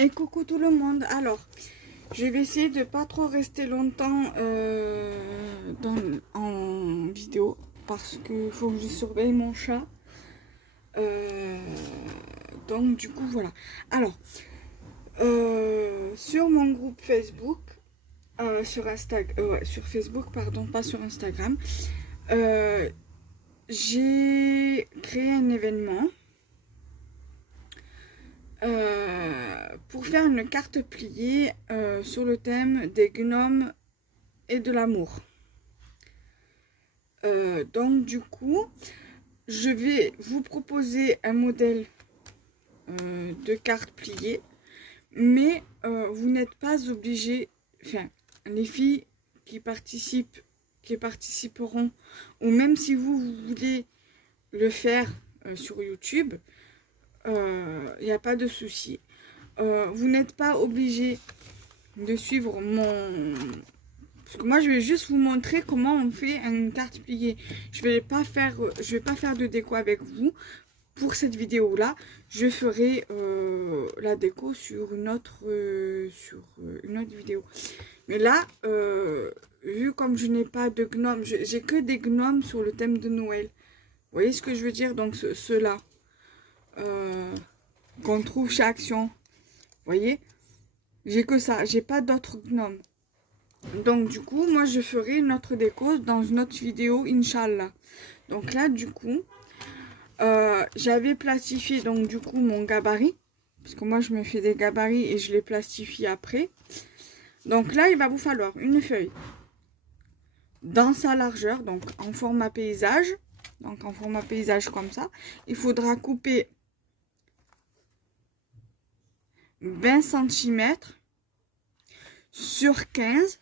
Et coucou tout le monde. Alors, je vais essayer de pas trop rester longtemps en vidéo parce qu'il faut que je surveille mon chat. Donc du coup voilà. Alors, sur mon groupe Facebook, sur Facebook, pardon, pas sur Instagram, j'ai créé un événement pour faire une carte pliée sur le thème des gnomes et de l'amour. Donc du coup, je vais vous proposer un modèle de carte pliée, mais vous n'êtes pas obligé, enfin, les filles qui participeront, ou même si vous voulez le faire sur YouTube, il n'y a pas de souci. Vous n'êtes pas obligé de suivre parce que moi je vais juste vous montrer comment on fait une carte pliée. Je vais pas faire de déco avec vous pour cette vidéo là. Je ferai la déco sur une autre vidéo. Mais là, vu comme je n'ai pas de gnomes, j'ai que des gnomes sur le thème de Noël. Vous voyez ce que je veux dire? Donc ceux-là qu'on trouve chez Action. Vous voyez, j'ai que ça, j'ai pas d'autres gnomes. Donc du coup, moi je ferai une autre déco dans une autre vidéo, Inch'Allah. Donc là, du coup, j'avais plastifié donc du coup mon gabarit, parce que moi je me fais des gabarits et je les plastifie après. Donc là, il va vous falloir une feuille dans sa largeur, donc en format paysage. Donc en format paysage comme ça. Il faudra couper 20 cm sur 15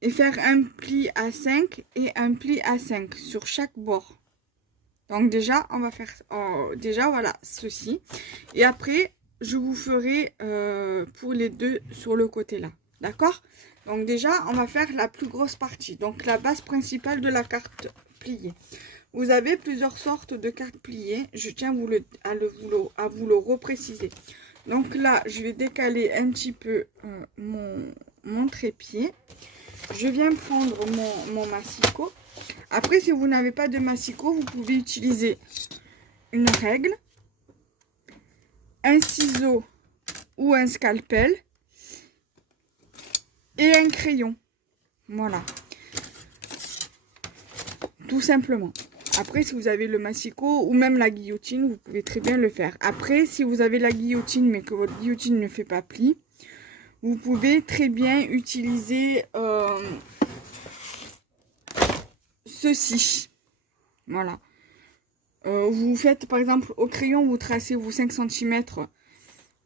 et faire un pli à 5 et un pli à 5 sur chaque bord. Donc déjà, on va faire déjà voilà ceci. Et après, je vous ferai pour les deux sur le côté là. D'accord? Donc déjà, on va faire la plus grosse partie. Donc la base principale de la carte pliée. Vous avez plusieurs sortes de cartes pliées. Je tiens à vous le repréciser. Donc là, je vais décaler un petit peu mon trépied. Je viens prendre mon massicot. Après, si vous n'avez pas de massicot, vous pouvez utiliser une règle, un ciseau ou un scalpel et un crayon. Voilà. Tout simplement. Après, si vous avez le massicot ou même la guillotine, vous pouvez très bien le faire. Après, si vous avez la guillotine mais que votre guillotine ne fait pas pli, vous pouvez très bien utiliser ceci. Voilà. Vous faites par exemple au crayon, vous tracez vos 5 cm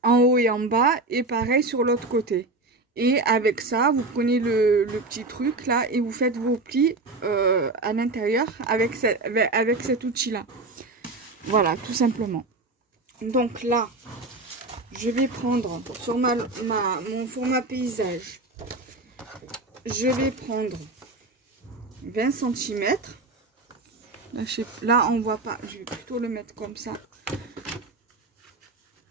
en haut et en bas. Et pareil sur l'autre côté. Et avec ça, vous prenez le petit truc là et vous faites vos plis à l'intérieur avec cet outil-là. Voilà, tout simplement. Donc là, je vais prendre sur mon format paysage, je vais prendre 20 cm. Là, on voit pas, je vais plutôt le mettre comme ça.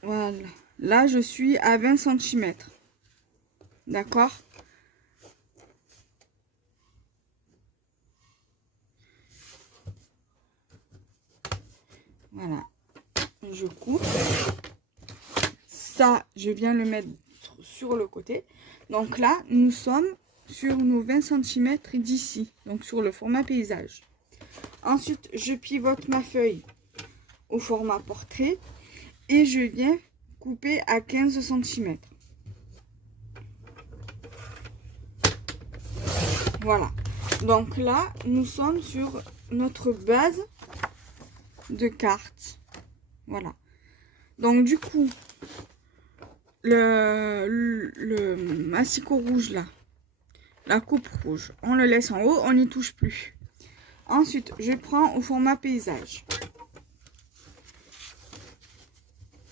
Voilà. Là, je suis à 20 cm. D'accord? Voilà. Je coupe. Ça, je viens le mettre sur le côté. Donc là, nous sommes sur nos 20 cm d'ici. Donc sur le format paysage. Ensuite, je pivote ma feuille au format portrait. Et je viens couper à 15 cm. Voilà. Donc là, nous sommes sur notre base de carte. Voilà. Donc du coup, le massicot rouge là, la coupe rouge, on le laisse en haut, on n'y touche plus. Ensuite, je prends au format paysage.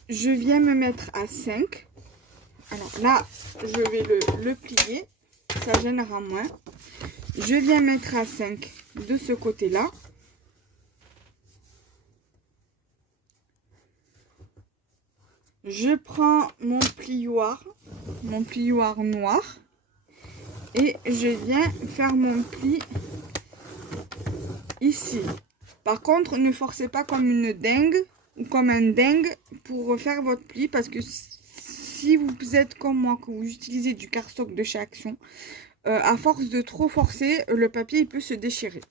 Je viens me mettre à 5. Alors là, je vais le plier. Ça gênera moins. Je viens mettre à 5 de ce côté-là. je prends mon plioir noir et je viens faire mon pli ici. Par contre, ne forcez pas comme une dingue ou comme un dingue pour faire votre pli, parce que si vous êtes comme moi, que vous utilisez du cardstock de chez Action, à force de trop forcer, le papier il peut se déchirer.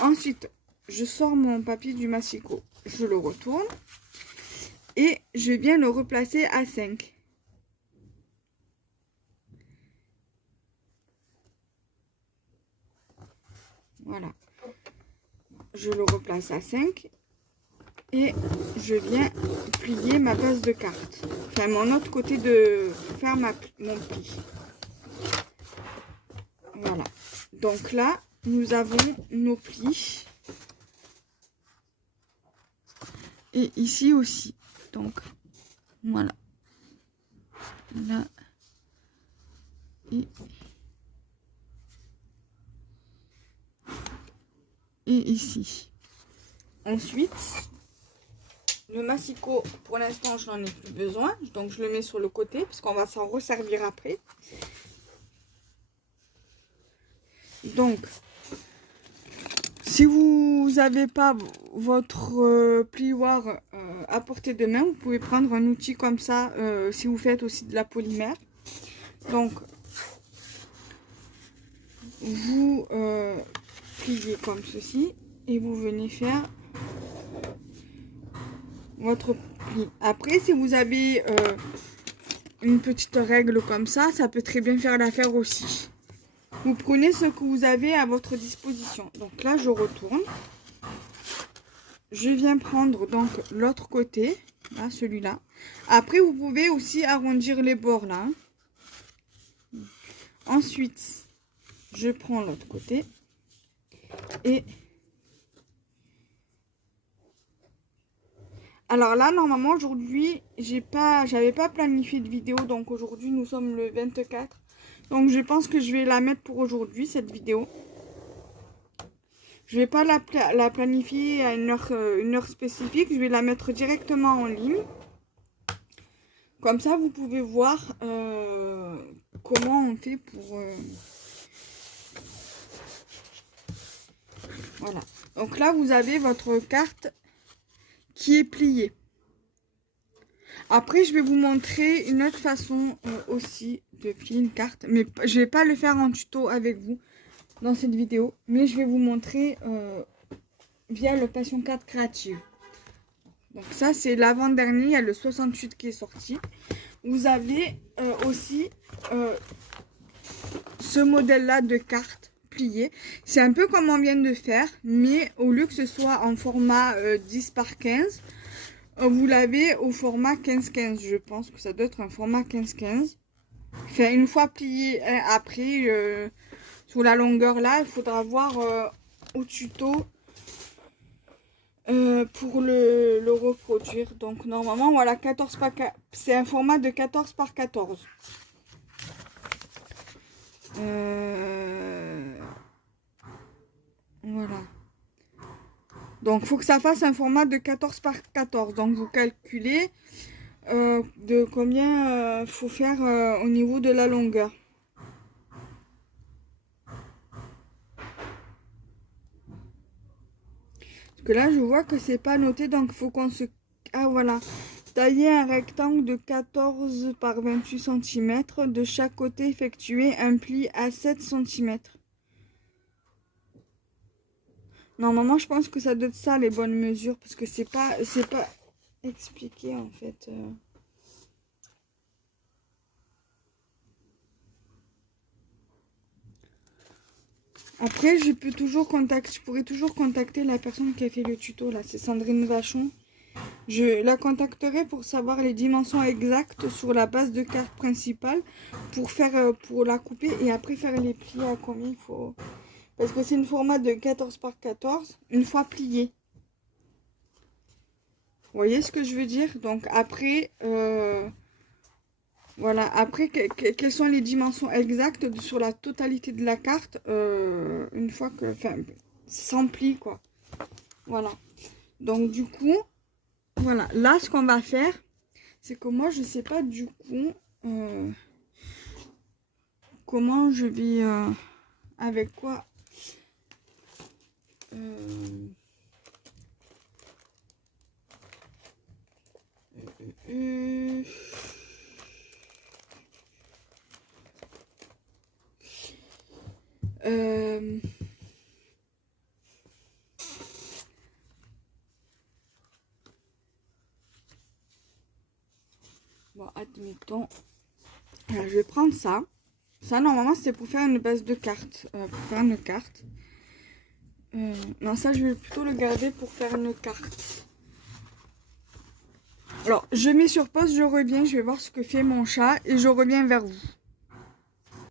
Ensuite, je sors mon papier du massicot, je le retourne et je viens le replacer à 5. Voilà. Je le replace à 5 et je viens plier ma base de carte. Enfin, mon autre côté de faire mon pli. Voilà. Donc là, nous avons nos plis. Et ici aussi. Donc, voilà. Là. Et ici. Ensuite, le massicot, pour l'instant, je n'en ai plus besoin. Donc, je le mets sur le côté, parce qu'on va s'en resservir après. Donc, si vous n'avez pas votre plioir à portée de main, vous pouvez prendre un outil comme ça, si vous faites aussi de la polymère. Donc, vous pliez comme ceci et vous venez faire votre pli. Après, si vous avez une petite règle comme ça peut très bien faire l'affaire aussi. Vous prenez ce que vous avez à votre disposition. Donc là, je retourne. Je viens prendre donc l'autre côté, là, celui-là. Après, vous pouvez aussi arrondir les bords là. Ensuite, je prends l'autre côté et alors là, normalement, aujourd'hui, j'avais pas planifié de vidéo, donc aujourd'hui, nous sommes le 24. Donc, je pense que je vais la mettre pour aujourd'hui, cette vidéo. Je vais pas la planifier à une heure spécifique, je vais la mettre directement en ligne. Comme ça, vous pouvez voir comment on fait pour... Voilà. Donc là, vous avez votre carte qui est pliée. Après, je vais vous montrer une autre façon aussi de plier une carte. Mais je vais pas le faire en tuto avec vous dans cette vidéo. Mais je vais vous montrer via le Passion Carte Créative. Donc ça, c'est l'avant-dernier. Il y a le 68 qui est sorti. Vous avez aussi ce modèle-là de carte pliée. C'est un peu comme on vient de faire. Mais au lieu que ce soit en format 10 par 15... vous l'avez au format 15-15, je pense que ça doit être un format 15-15. Enfin, une fois plié, hein, après, sur la longueur là, il faudra voir au tuto pour le reproduire. Donc, normalement, voilà, 14 par 4, c'est un format de 14 par 14. Voilà. Donc, il faut que ça fasse un format de 14 par 14. Donc, vous calculez de combien faut faire au niveau de la longueur. Parce que là, je vois que c'est pas noté. Donc, il faut qu'on se... Ah, voilà. Tailler un rectangle de 14 par 28 cm. De chaque côté, effectuer un pli à 7 cm. Normalement, je pense que ça doit être ça, les bonnes mesures. Parce que c'est pas expliqué, en fait. Après, je pourrais toujours contacter la personne qui a fait le tuto, là. C'est Sandrine Vachon. Je la contacterai pour savoir les dimensions exactes sur la base de carte principale pour la couper et après faire les plis à combien il faut. Parce que c'est une format de 14 par 14, une fois plié. Vous voyez ce que je veux dire? Donc après, voilà. Après, quelles sont les dimensions exactes sur la totalité de la carte une fois que, enfin, sans pli, quoi. Voilà. Donc du coup, voilà. Là, ce qu'on va faire, c'est que moi, je sais pas du coup comment je vais... avec quoi bon, admettons. Alors, je vais prendre ça. Ça, normalement, c'est pour faire une base de cartes. Pour faire une carte. Non, ça, je vais plutôt le garder pour faire une carte. Alors, je mets sur pause, je reviens. Je vais voir ce que fait mon chat et je reviens vers vous.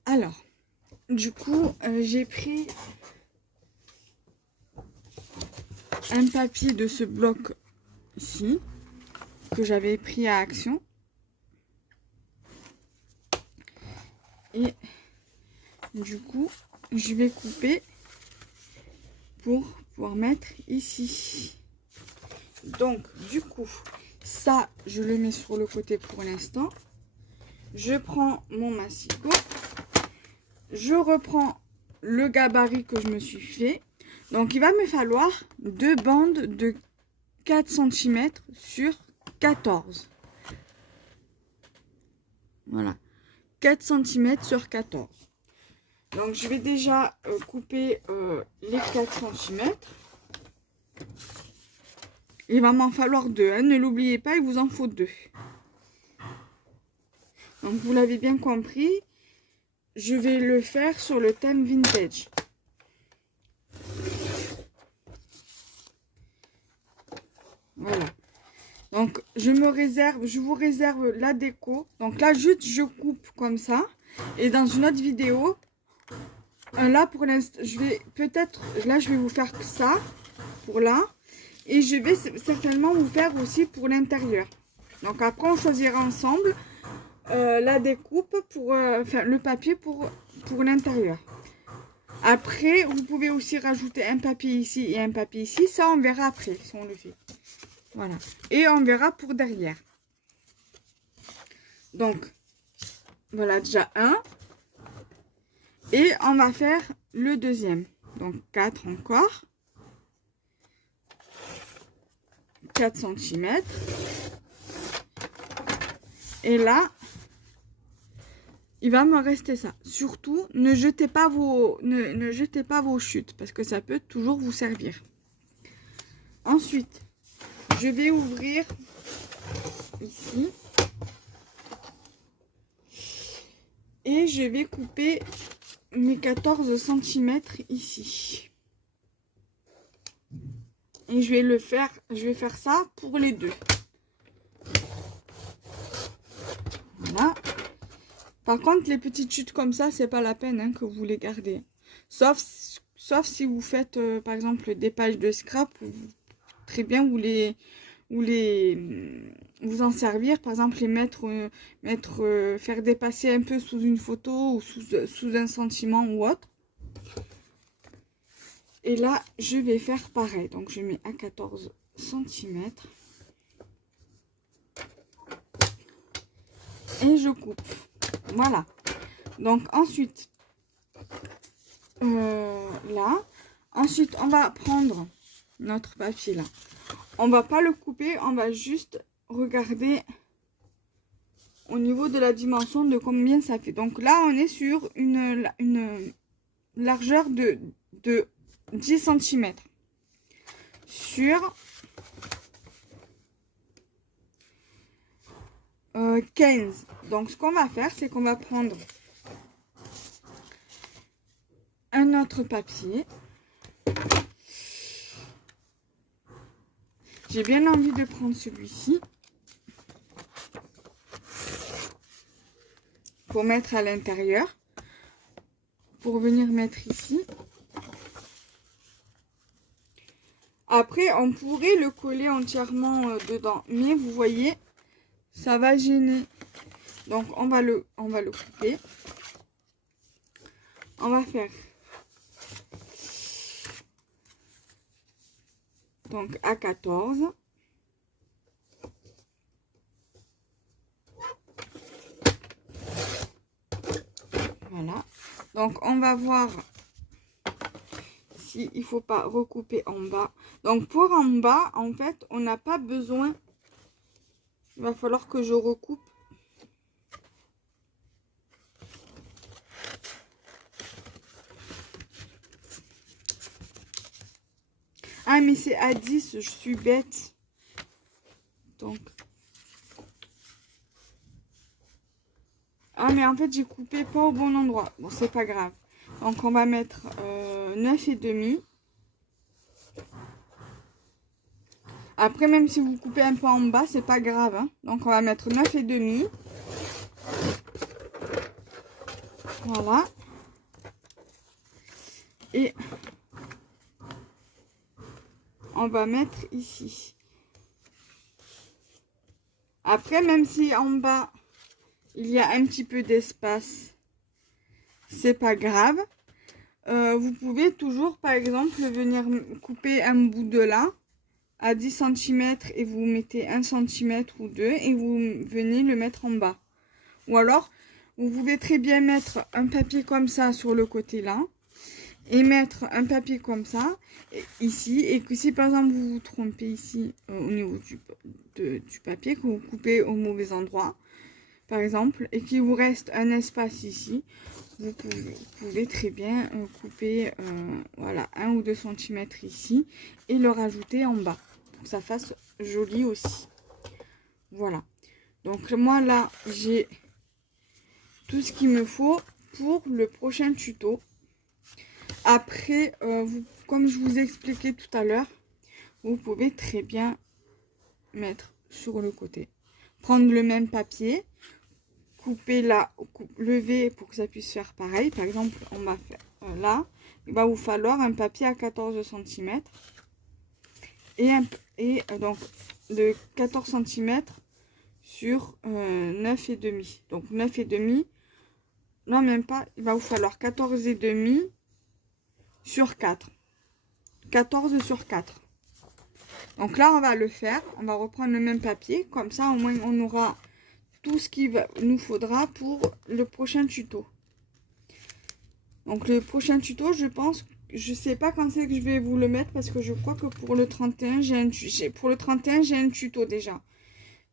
Alors, du coup, j'ai pris un papier de ce bloc ici, que j'avais pris à Action. Et du coup, je vais couper pour pouvoir mettre ici. Donc, du coup, ça, je le mets sur le côté pour l'instant. Je prends mon massicot. Je reprends le gabarit que je me suis fait. Donc, il va me falloir 2 bandes de 4 cm sur 14. Voilà. 4 cm sur 14. Donc, je vais déjà couper les 4 cm. Il va m'en falloir 2. Hein. Ne l'oubliez pas, il vous en faut 2. Donc, vous l'avez bien compris. Je vais le faire sur le thème vintage. Voilà. Donc, je vous réserve la déco. Donc là, juste, je coupe comme ça. Et dans une autre vidéo, là, pour l'instant, je vais peut-être, là, je vais vous faire ça, pour là. Et je vais certainement vous faire aussi pour l'intérieur. Donc après, on choisira ensemble la découpe pour, enfin, le papier pour l'intérieur. Après, vous pouvez aussi rajouter un papier ici et un papier ici. Ça, on verra après, si on le fait. Voilà. Et on verra pour derrière. Donc, voilà déjà un. Et on va faire le deuxième. Donc, 4 encore. 4 cm. Et là, il va me rester ça. Surtout, ne jetez pas vos chutes parce que ça peut toujours vous servir. Ensuite, je vais ouvrir ici. Et je vais couper mes 14 cm ici. Et je vais faire ça pour les deux. Voilà. Par contre, les petites chutes comme ça, c'est pas la peine hein, que vous les gardez. Sauf si vous faites, par exemple, des pages de scrap, très bien, vous en servir. Par exemple, les faire dépasser un peu sous une photo ou sous un sentiment ou autre. Et là, je vais faire pareil. Donc, je mets à 14 cm. Et je coupe. Voilà. Donc, ensuite, là. Ensuite, on va prendre notre papier là. On va pas le couper. On va juste regarder au niveau de la dimension de combien ça fait. Donc là, on est sur une largeur de 10 cm. Sur 15. Donc, ce qu'on va faire, c'est qu'on va prendre un autre papier. J'ai bien envie de prendre celui-ci pour mettre à l'intérieur. Pour venir mettre ici. Après, on pourrait le coller entièrement dedans. Mais vous voyez, ça va gêner. Donc, on va le couper. On va faire donc à 14. Voilà. Donc, on va voir si il ne faut pas recouper en bas. Donc, pour en bas, en fait, on n'a pas besoin. Il va falloir que je recoupe. Ah, mais c'est à 10, je suis bête. Donc. Ah, mais en fait, j'ai coupé pas au bon endroit. Bon, c'est pas grave. Donc, on va mettre 9,5. Après, même si vous coupez un peu en bas, c'est pas grave. Hein. Donc, on va mettre 9,5. Voilà. Et on va mettre ici. Après, même si en bas, il y a un petit peu d'espace, c'est pas grave. Vous pouvez toujours, par exemple, venir couper un bout de là à 10 cm et vous mettez 1 cm ou 2 et vous venez le mettre en bas. Ou alors, vous pouvez très bien mettre un papier comme ça sur le côté là et mettre un papier comme ça ici, et que si par exemple vous vous trompez ici au niveau du papier, que vous coupez au mauvais endroit par exemple, et qu'il vous reste un espace ici, vous pouvez très bien couper voilà, 1 ou 2 cm ici et le rajouter en bas pour que ça fasse joli aussi. Voilà, donc moi là j'ai tout ce qu'il me faut pour le prochain tuto. Après, comme je vous ai expliqué tout à l'heure, vous pouvez très bien mettre sur le côté. Prendre le même papier, couper là, lever pour que ça puisse faire pareil. Par exemple, on va faire là, il va vous falloir un papier à 14 cm. Et donc, de 14 cm sur 9,5. Donc, 9,5, non même pas, il va vous falloir 14,5 sur 4. 14 sur 4. Donc là, on va le faire. On va reprendre le même papier. Comme ça, au moins, on aura tout ce qu'il nous faudra pour le prochain tuto. Donc, le prochain tuto, je pense, je sais pas quand c'est que je vais vous le mettre parce que je crois que pour le 31, j'ai un tuto déjà.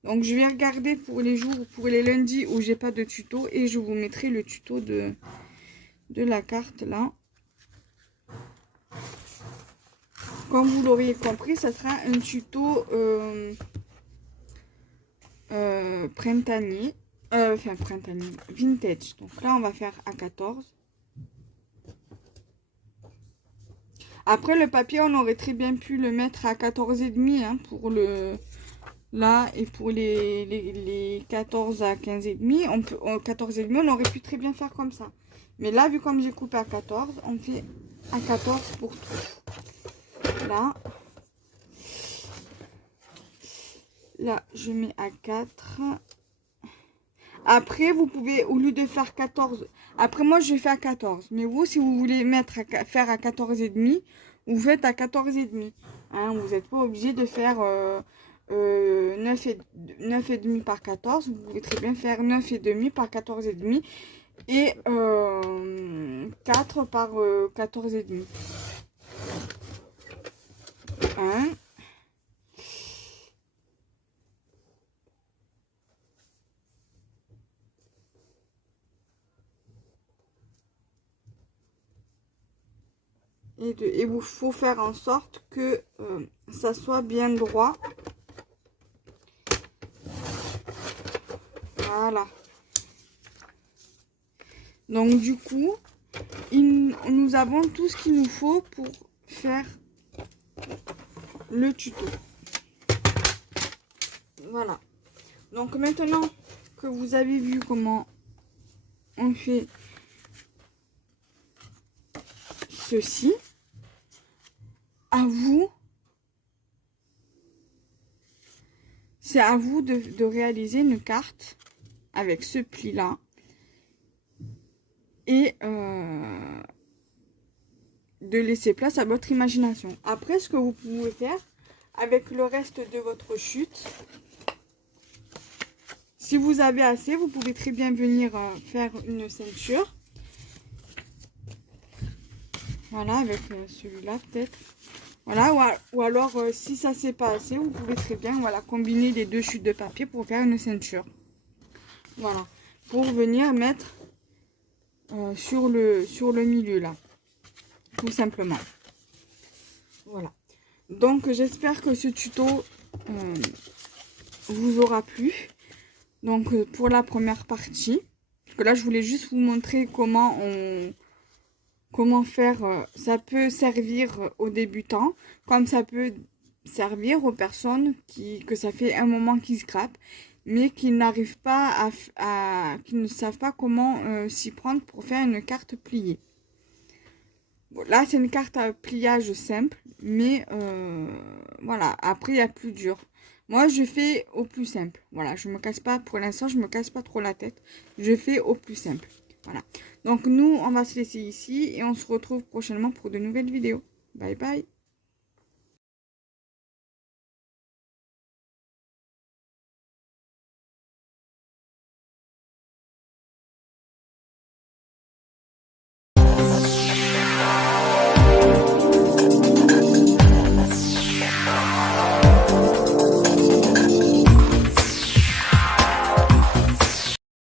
Donc, je vais regarder pour les jours, pour les lundis où j'ai pas de tuto et je vous mettrai le tuto de la carte là. Comme vous l'auriez compris, ça sera un tuto printanier, printanier, vintage. Donc là, on va faire à 14. Après, le papier, on aurait très bien pu le mettre à 14,5 hein, pour le là, et pour les 14 à 15,5. On peut 14,5, on aurait pu très bien faire comme ça. Mais là, vu comme j'ai coupé à 14, on fait à 14 pour tout. Là, je mets à 4. Après, vous pouvez, au lieu de faire 14, après moi, je fais à 14. Mais vous, si vous voulez faire à 14,5, vous faites à 14,5. Hein, vous n'êtes pas obligé de faire 9,5 par 14. Vous pouvez très bien faire 9,5 par 14,5 et 4 par 14,5. 1. Et il vous faut faire en sorte que ça soit bien droit. Voilà. Donc du coup, nous avons tout ce qu'il nous faut pour faire le tuto. Voilà. Donc maintenant que vous avez vu comment on fait ceci, c'est à vous de réaliser une carte avec ce pli là et de laisser place à votre imagination. Après, ce que vous pouvez faire avec le reste de votre chute, si vous avez assez, vous pouvez très bien venir faire une ceinture. Voilà, avec celui-là peut-être. Voilà, ou alors si ça c'est pas assez, vous pouvez très bien voilà, combiner les deux chutes de papier pour faire une ceinture. Voilà, pour venir mettre sur le milieu là, tout simplement. Voilà. Donc j'espère que ce tuto vous aura plu. Donc pour la première partie, parce que là je voulais juste vous montrer comment faire, ça peut servir aux débutants, comme ça peut servir aux personnes que ça fait un moment qu'ils scrapent, mais qui n'arrivent pas qui ne savent pas comment s'y prendre pour faire une carte pliée. Bon, là, c'est une carte à pliage simple, mais voilà, après, il y a plus dur. Moi, je fais au plus simple. Voilà, je me casse pas, pour l'instant, je me casse pas trop la tête. Je fais au plus simple. Voilà. Donc, nous, on va se laisser ici et on se retrouve prochainement pour de nouvelles vidéos. Bye bye.